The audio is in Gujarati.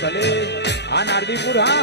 ભલે આ નારદીપુર હા